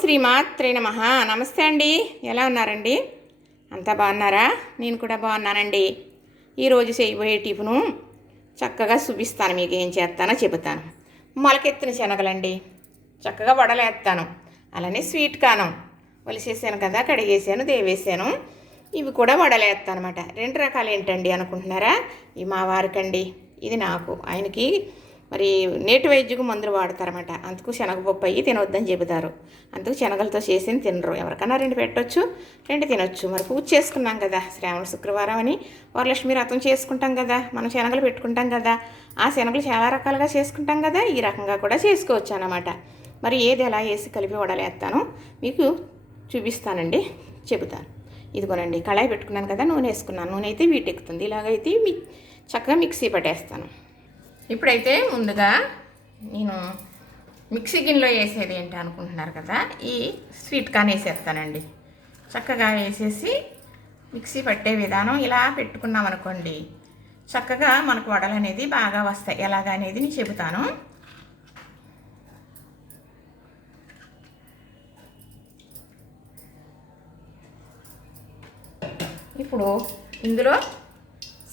శ్రీమాత్రే నమ. నమస్తే అండి. ఎలా ఉన్నారండి? అంతా బాగున్నారా? నేను కూడా బాగున్నానండి. ఈరోజు చేయబోయే టిఫిను చక్కగా చూపిస్తాను మీకు ఏం చేస్తానో చెబుతాను. మొలకెత్తిన శనగలండి. చక్కగా వడలేస్తాను. అలానే స్వీట్ కానం. వలిసేసాను కదా కడిగేసాను దేవేసాను. ఇవి కూడా వడలేస్తాను అనమాట రెండు రకాలు ఏంటండి అనుకుంటున్నారా? ఇవి మా వారికండి. ఇది నాకు. ఆయనకి మరి నేటి వైద్యకు మందులు వాడతారన్నమాట. అందుకు శనగపప్పు అయ్యి తినొద్దని చెబుతారు. అందుకు శనగలతో చేసి తినరు. ఎవరికైనా రెండు పెట్టొచ్చు రెండు తినొచ్చు. మరి పూజ చేసుకున్నాం కదా శ్రావణ శుక్రవారం అని. వరలక్ష్మి రథం చేసుకుంటాం కదా మనం శనగలు పెట్టుకుంటాం కదా. ఆ శనగలు చాలా రకాలుగా చేసుకుంటాం కదా ఈ రకంగా కూడా చేసుకోవచ్చు అన్నమాట. మరి ఏది ఎలా వేసి కలిపి వడలేస్తానో మీకు చూపిస్తానండి చెబుతాను. ఇదిగోనండి కళాయి పెట్టుకున్నాను కదా నూనె వేసుకున్నాను. నూనె అయితే వీటెక్కుతుంది. ఇలాగైతే మీ చక్కగా మిక్సీ పట్టేస్తాను. ఇప్పుడైతే ముందుగా నేను మిక్సీ గిన్నెలో వేసేది ఏంటి అనుకుంటున్నారు కదా ఈ స్వీట్ కార్న్ వేసేస్తానండి. చక్కగా వేసేసి మిక్సీ పట్టే విధానం ఇలా పెట్టుకున్నాం అనుకోండి చక్కగా మనకు వడలు అనేది బాగా వస్తాయి. ఎలాగ అనేది నేను చెబుతాను. ఇప్పుడు ఇందులో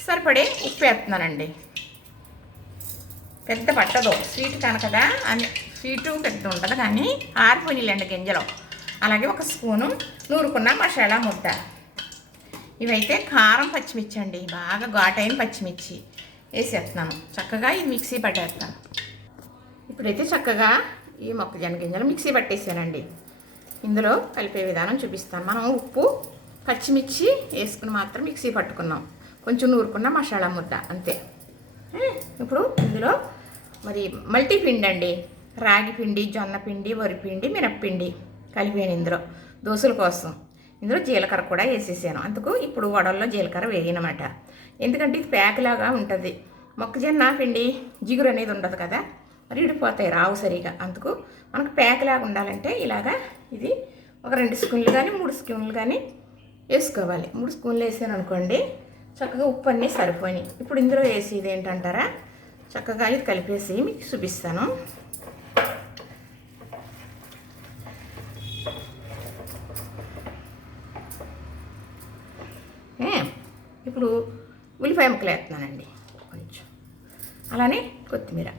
సరిపడే ఉప్పు వేస్తున్నానండి. పెద్ద పట్టదు. స్వీట్ కనుకదా అని స్వీటు పెద్ద ఉంటుంది కానీ ఆరిపోయినాయండి గింజలు. అలాగే ఒక స్పూను నూరుకున్న మసాలా ముద్ద. ఇవైతే కారం పచ్చిమిర్చి అండి. బాగా ఘాటైన పచ్చిమిర్చి వేసేస్తున్నాను. చక్కగా ఇది మిక్సీ పట్టేస్తాను. ఇప్పుడైతే చక్కగా ఈ మొక్కజొన్న గింజలు మిక్సీ పట్టేసానండి. ఇందులో కలిపే విధానం చూపిస్తాను. మనం ఉప్పు పచ్చిమిర్చి వేసుకుని మాత్రం మిక్సీ పట్టుకున్నాం. కొంచెం నూరుకున్న మసాలా ముద్ద అంతే. ఇప్పుడు ఇందులో మరి మల్టీ పిండి అండి. రాగి పిండి జొన్న పిండి వరిపిండి మినప్పిండి కలిపాను ఇందులో. దోశల కోసం. ఇందులో జీలకర్ర కూడా వేసేసాను. అందుకు ఇప్పుడు వడల్లో జీలకర్ర వేయనమాట. ఎందుకంటే ఇది ప్యాక్లాగా ఉంటుంది. మొక్కజొన్న పిండి జిగురు అనేది ఉండదు కదా. మరి విడిపోతాయి రావు సరిగా. అందుకు మనకు ప్యాక్లాగా ఉండాలంటే ఇలాగా ఇది ఒక రెండు స్పూన్లు కానీ మూడు స్పూన్లు కానీ వేసుకోవాలి. మూడు స్పూన్లు వేసాను అనుకోండి చక్కగా ఉప్పు అన్నీ సరిపోయినాయి. ఇప్పుడు ఇందులో వేసేది ఏంటంటారా? చక్కగా ఇది కలిపేసి మీకు చూపిస్తాను. ఇప్పుడు ఉల్లిపాయ ముక్కలు వేస్తున్నానండి. కొంచెం. అలానే కొత్తిమీర.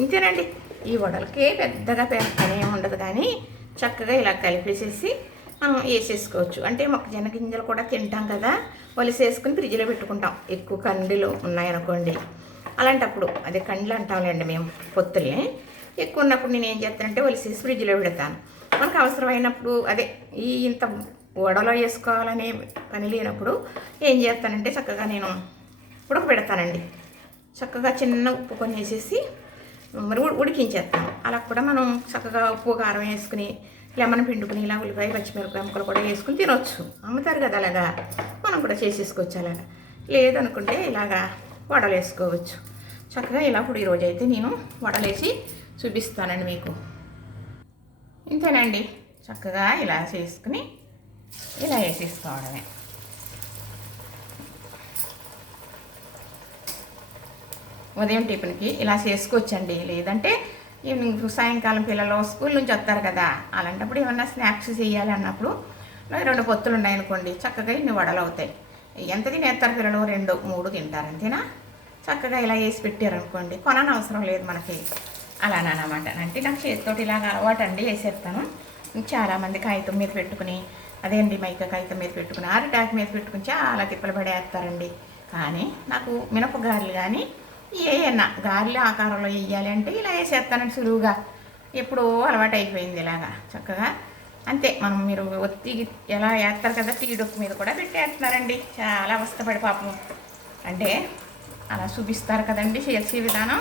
ఇంతేనండి ఈ వడలకి పెద్దగా పేస్తనే ఉండదు కానీ చక్కగా ఇలా కలిపేసేసి మనం వేసేసుకోవచ్చు. అంటే మొక్కజొన్న గింజలు కూడా తింటాం కదా వలిసేసుకుని ఫ్రిడ్జ్లో పెట్టుకుంటాం. ఎక్కువ కండిలో ఉన్నాయనుకోండి. అలాంటప్పుడు అదే కండ్లు అంటాంలేండి మేము పొత్తుల్ని ఎక్కువ ఉన్నప్పుడు నేను ఏం చేస్తానంటే వలిసి ఫ్రిడ్జ్లో పెడతాను. మనకు అవసరమైనప్పుడు అదే ఈ ఇంత వడలో వేసుకోవాలనే పని లేనప్పుడు ఏం చేస్తానంటే చక్కగా నేను ఉడకబెడతానండి చక్కగా చిన్న ఉప్పు కొన్ని వేసేసి మరి ఉడికించేస్తాను. అలా కూడా మనం చక్కగా ఉప్పు కారం వేసుకుని లెమన్ పిండుకుని ఇలా ఉల్లిపాయ పచ్చిమిరపకాయ ముక్కలు కూడా వేసుకుని తినొచ్చు. అమ్ముతారు కదా అలాగా? మనం కూడా చేసేసుకోవచ్చు అలాగా. లేదనుకుంటే ఇలాగా వడలు వేసుకోవచ్చు చక్కగా ఇలా ఇప్పుడు ఈరోజు అయితే నేను వడలేసి చూపిస్తానండి మీకు. ఇంతేనండి. చక్కగా ఇలా చేసుకుని ఇలా వేసేసుకోవడమే. ఉదయం టిఫిన్కి ఇలా చేసుకోవచ్చండి. లేదంటే ఈవినింగ్ సాయంకాలం పిల్లలు స్కూల్ నుంచి వస్తారు కదా అలాంటప్పుడు ఏమన్నా స్నాక్స్ చేయాలి అన్నప్పుడు రెండు పొత్తులు ఉన్నాయనుకోండి చక్కగా ఇన్ని వడలు అవుతాయి ఎంత తినేస్తారు పిల్లలు? రెండు మూడు తింటారు. అంతేనా? చక్కగా ఇలా వేసి పెట్టారనుకోండి కొనని అవసరం లేదు మనకి. అలానమాట అంటే నాకు చేతితోటి ఇలాగ అలవాటు అండి వేసేస్తాను చాలామంది కాగితం మీద పెట్టుకుని అదేంటి మైక కాగితం మీద పెట్టుకుని ఆరిటాక్ మీద పెట్టుకుని చాలా తిప్పలు పడేస్తారండి. కానీ నాకు మినప గారెలు కానీ ఏయన్నా గారెలు ఆకారంలో వేయాలి అంటే ఇలా వేసేస్తానండి సులువుగా. ఎప్పుడో అలవాటు అయిపోయింది ఇలాగా చక్కగా. అంతే మనం మీరు ఒత్తి ఎలా వేస్తారు కదా టీ డొక్కు మీద కూడా పెట్టేస్తున్నారండి. చాలా అవస్థపడి పాపం. అంటే అలా చూపిస్తారు కదండి చేసే విధానం.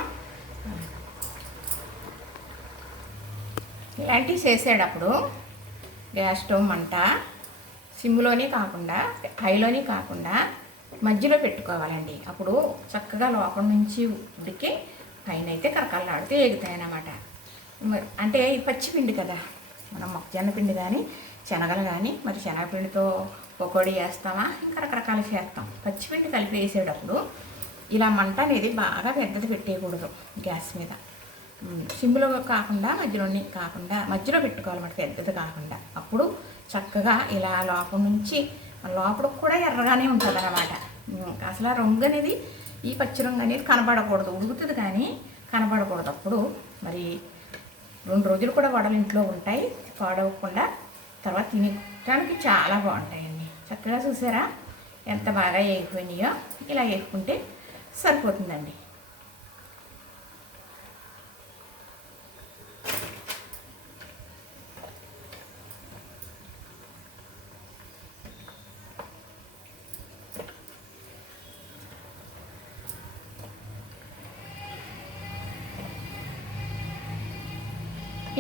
ఇలాంటివి చేసేటప్పుడు గ్యాస్ స్టవ్ మంట సిమ్లోనే కాకుండా హైలోనే కాకుండా మధ్యలో పెట్టుకోవాలండి. అప్పుడు చక్కగా లోపల నుంచి ఉడికి పైన అయితే కరకల్లాడితే ఎగుతాయన్నమాట అంటే పచ్చిపిండి కదా మనం మొక్కజొన్న పిండి కానీ శనగలు కానీ మరి శనగపిండితో పకోడీ వేస్తామా ఇంకా రకరకాలు చేస్తాం పచ్చిపిండి కలిపి వేసేటప్పుడు ఇలా మంట అనేది బాగా పెద్దది పెట్టేయకూడదు గ్యాస్ మీద. ఉమ్, సిమ్లో కాకుండా మధ్యలోనే కాకుండా మధ్యలో పెట్టుకోవాలన్నమాట పెద్దది కాకుండా. అప్పుడు చక్కగా ఇలా లోపల నుంచి లోపల కూడా ఎర్రగానే ఉంటుంది అనమాట అసలు ఆ రంగు అనేది ఈ పచ్చి రంగు అనేది కనబడకూడదు. ఉడుకుతుంది కానీ కనబడకూడదు. అప్పుడు మరి రెండు రోజులు కూడా వడలు ఇంట్లో ఉంటాయి. పాడవకుండా తర్వాత తినడానికి చాలా బాగుంటాయండి. చక్కగా చూసారా? ఎంత బాగా వేగిపోయినాయో ఇలా వేసుకుంటే సరిపోతుందండి.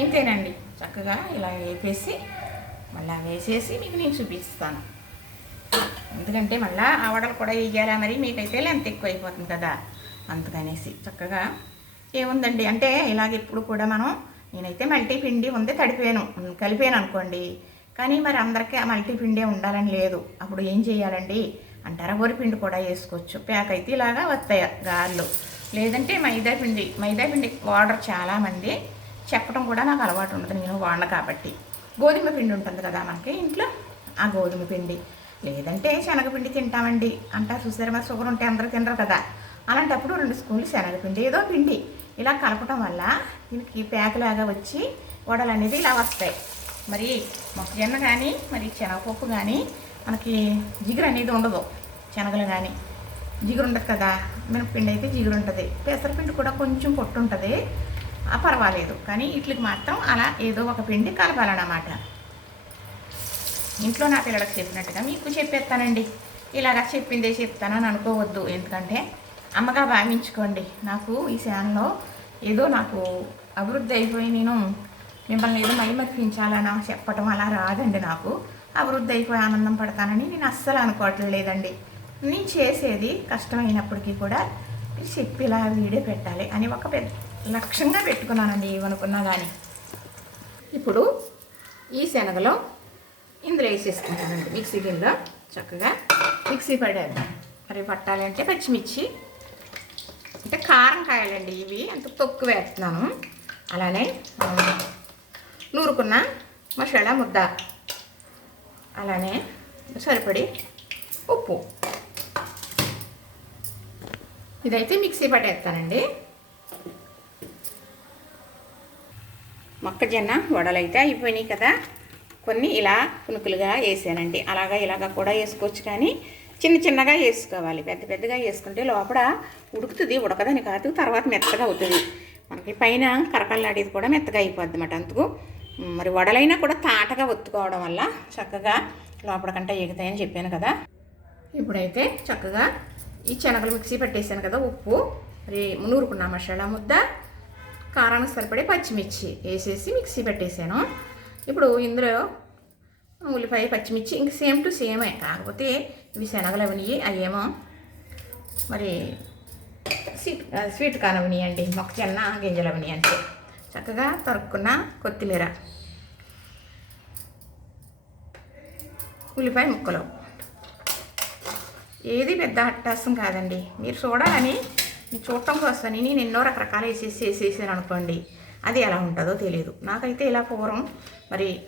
ఇంతేనండి. చక్కగా ఇలా వేపేసి మళ్ళీ వేసేసి మీకు నేను చూపిస్తాను. ఎందుకంటే మళ్ళీ ఆ వడలు కూడా వేయాలా మరి? మీకైతే లెంత్ ఎక్కువ అయిపోతుంది కదా. అందుకనేసి చక్కగా ఏముందండి? అంటే ఇలాగ ఇప్పుడు కూడా మనం నేనైతే మల్టీ పిండి ఉంది తడిపాను కలిపాను అనుకోండి. కానీ మరి అందరికీ ఆ మల్టీ పిండే ఉండాలని లేదు. అప్పుడు ఏం చేయాలండి? అంటారా వరి పిండి కూడా వేసుకోవచ్చు. ప్యాక్ అయితే ఇలాగా వస్తాయి గారెలు లేదంటే మైదా పిండి. మైదా పిండి వాడరు చాలామంది. చెప్పడం కూడా నాకు అలవాటు ఉండదు. నేను వాడను కాబట్టి. గోధుమ పిండి ఉంటుంది కదా మనకి ఇంట్లో? ఆ గోధుమ పిండి. లేదంటే శనగపిండి తింటామండి. అంటారు చూసారు మరి? షుగర్ ఉంటే అందరూ తినరు కదా. అలాంటప్పుడు రెండు స్పూన్లు శనగపిండి ఏదో పిండి ఇలా కలపడం వల్ల దీనికి ప్యాకులాగా వచ్చి వడలు అనేది ఇలా వస్తాయి. మరి మొక్కజొన్న కానీ మరి శనగపప్పు కానీ మనకి జిగురు అనేది ఉండదు. శనగలు కానీ జిగురు ఉండదు కదా. మినపిండి అయితే జిగురు ఉంటుంది. పెసరపిండి కూడా కొంచెం పొట్టు ఉంటుంది. ఆ పర్వాలేదు. కానీ వీటికి మాత్రం అలా ఏదో ఒక పిండి కలపాలన్నమాట. ఇంట్లో నా పిల్లలకు చెప్పినట్టుగా మీకు చెప్పేస్తానండి. ఇలాగా చెప్పిందే చెప్తానని అనుకోవద్దు. ఎందుకంటే అమ్మగా భావించుకోండి. నాకు ఈ శాన్లో ఏదో నాకు అభివృద్ధి అయిపోయి నేను మిమ్మల్ని ఏదో మైమర్పించాలని చెప్పటం అలా రాదండి నాకు. అభివృద్ధి అయిపోయి ఆనందం పడతానని నేను అస్సలు అనుకోవట్లేదండి లేదండి. నేను చేసేది కష్టమైనప్పటికీ కూడా చెప్పి ఇలా వీడియో పెట్టాలి అని ఒక పెద్ద లక్ష్యంగా పెట్టుకున్నానండి. ఏమనుకున్నా కానీ ఇప్పుడు ఈ శనగలో ఇందులో వేసేసుకుంటానండి. మిక్సీ గిన్నెలో చక్కగా మిక్సీ పడేద్దాం. మరి పట్టాలి అంటే పచ్చిమిర్చి అంటే కారం కాయాలండి ఇవి. అంత తొక్కు వేస్తున్నాను. అలానే నూరుకున్న మసాలా ముద్ద. అలానే సరిపడి ఉప్పు. ఇదైతే మిక్సీ పట్టేస్తానండి. మొక్కజొన్న వడలు అయితే అయిపోయినాయి కదా. కొన్ని ఇలా పునుకులుగా వేసానండి. అలాగా ఇలాగా కూడా వేసుకోవచ్చు కానీ చిన్న చిన్నగా వేసుకోవాలి. పెద్ద పెద్దగా వేసుకుంటే లోపల ఉడుకుతుంది. ఉడకదని కాదు తర్వాత మెత్తగా అవుతుంది. మనకి పైన కరకల్లాడేది కూడా మెత్తగా అయిపోద్ది అన్నమాట. అందుకు మరి వడలైనా కూడా తాటగా ఒత్తుకోవడం వల్ల చక్కగా లోపలికంటే ఎగుతాయని చెప్పాను కదా. ఇప్పుడైతే చక్కగా ఈ శనగలు మిక్సీ పెట్టేశాను కదా ఉప్పు. మరి నూరుకున్న మసాలా ముద్ద కారానికి సరిపడే పచ్చిమిర్చి వేసేసి మిక్సీ పెట్టేశాను ఇప్పుడు ఇందులో ఉల్లిపాయ పచ్చిమిర్చి ఇంక సేమ్ టు సేమే. కాకపోతే ఇవి శనగలు అవినవి అవేమో మరి స్వీట్ స్వీట్ కారం అండి. మొక్కజొన్న గింజలు అవినవి అంటే చక్కగా తరుక్కున్న కొత్తిమీర. ఉల్లిపాయ ముక్కలు. ఏది పెద్ద అట్టాసం కాదండి. మీరు చూడాలని మీరు చూడటం కోసమని నేను ఎన్నో రకరకాల వేసేసి వేసేసాను అనుకోండి. అది ఎలా ఉంటుందో తెలియదు నాకైతే ఇలా పూర్వం మరి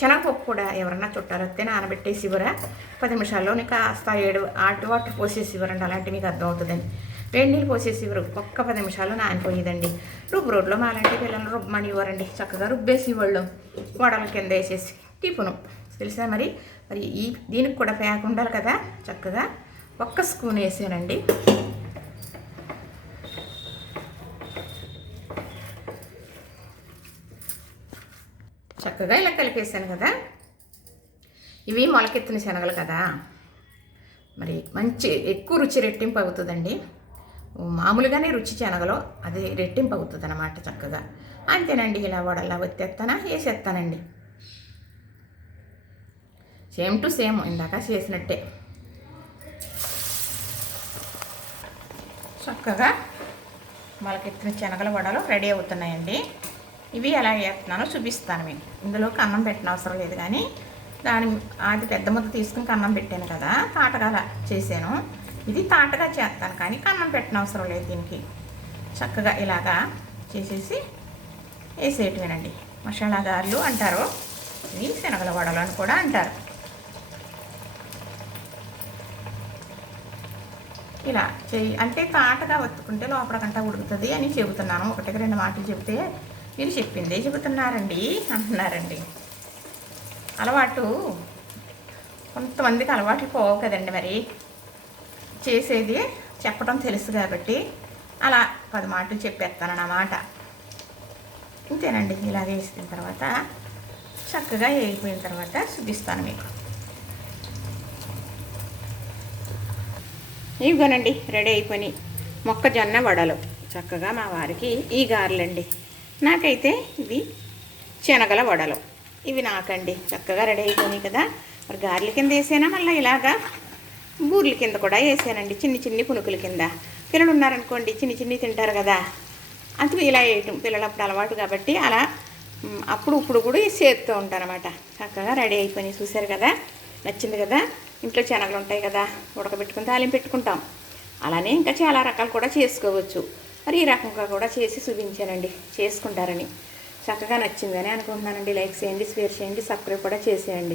శనగపప్పు కూడా ఎవరన్నా చుట్టారో వస్తే నానబెట్టేసి ఇవ్వరా పది నిమిషాల్లో నీకు కాస్త ఏడు ఆటు వాటర్ పోసేసి ఇవ్వరండి అలాంటి మీకు అర్థం అవుతుందండి వేడి నీళ్ళు పోసేసి ఇవ్వరు ఒక్క పది నిమిషాలు నానిపోయేదండి. రుబ్బు రోడ్లో మాలాంటి పిల్లలు రుబ్బమని ఇవ్వరండి. చక్కగా రుబ్బేసి ఇవ్వళ్ళు. వడల కింద వేసేసి టిఫును. తెలుసా మరి? మరి ఈ దీనికి కూడా ప్యాక్ ఉండాలి కదా? చక్కగా ఒక్క స్పూన్ వేసానండి. చక్కగా ఇలా కలిపేసాను కదా. ఇవి మొలకెత్తిన శనగలు కదా. మరి మంచి ఎక్కువ రుచి రెట్టింపు అవుతుందండి. మామూలుగానే రుచి శనగలో అది రెట్టింపు అవుతుంది అనమాట చక్కగా. అంతేనండి ఇలా వడల్లా వచ్చేస్తానా వేసేస్తానండి సేమ్ టు సేమ్ ఇందాక చేసినట్టే. చక్కగా మొలకెత్తిన శనగల వడలు రెడీ అవుతున్నాయండి. ఇవి ఎలా వేస్తున్నానో చూపిస్తాను మీకు. ఇందులోకి అన్నం పెట్టిన అవసరం లేదు కానీ దాని అది పెద్ద ముద్ద తీసుకుని కన్నం పెట్టాను కదా తాటగా చేశాను. ఇది తాటగా చేస్తాను కానీ కన్నం పెట్టిన అవసరం లేదు దీనికి. చక్కగా ఇలాగా చేసేసి వేసేయటమేనండి. మసాలా గారెలు అంటారు. ఇవి శనగల వడలు అని కూడా అంటారు. ఇలా చేయి అంటే తాటగా ఒత్తుకుంటే లోపల కంట ఉడుకుతుంది అని చెబుతున్నాను. ఒకటికి రెండు మాటలు చెబితే మీరు చెప్పిందే చెబుతున్నారండి అంటున్నారండి. అలవాటు. కొంతమందికి అలవాట్లు పోవు కదండి మరి. చేసేది చెప్పడం తెలుసు కాబట్టి అలా పది మాటలు చెప్పేస్తాను అన్నమాట ఇంతేనండి. ఇలా వేసిన తర్వాత చక్కగా వేగిపోయిన తర్వాత చూపిస్తాను మీకు. ఇవిగోనండి రెడీ అయిపోయి మొక్కజొన్న వడలు. చక్కగా మా వారికి ఈ గారెలండి. నాకైతే ఇవి శనగల వడలు. ఇవి నాకండి. చక్కగా రెడీ అయిపోయినాయి కదా. మరి గారెల కింద వేసానా? మళ్ళీ ఇలాగా బూర్ల కింద కూడా వేసానండి. చిన్ని చిన్ని పునుకుల కింద. పిల్లలు ఉన్నారనుకోండి చిన్ని చిన్ని తింటారు కదా. అందుకు ఇలా వేయటం పిల్లలు అప్పుడు అలవాటు కాబట్టి అలా అప్పుడు ఇప్పుడు కూడా చేస్తూ ఉంటారనమాట చక్కగా రెడీ అయిపోయినాయి. చూశారు కదా? నచ్చింది కదా? ఇంట్లో శనగలు ఉంటాయి కదా. ఉడకబెట్టుకుని తాలింపు పెట్టుకుంటాం. అలానే ఇంకా చాలా రకాలు కూడా చేసుకోవచ్చు. మరి ఈ రకంగా కూడా చేసి చూపించానండి చేసుకుంటారని. చక్కగా నచ్చిందని అనుకుంటున్నానండి. లైక్ చేయండి షేర్ చేయండి సబ్స్క్రైబ్ కూడా చేసేయండి.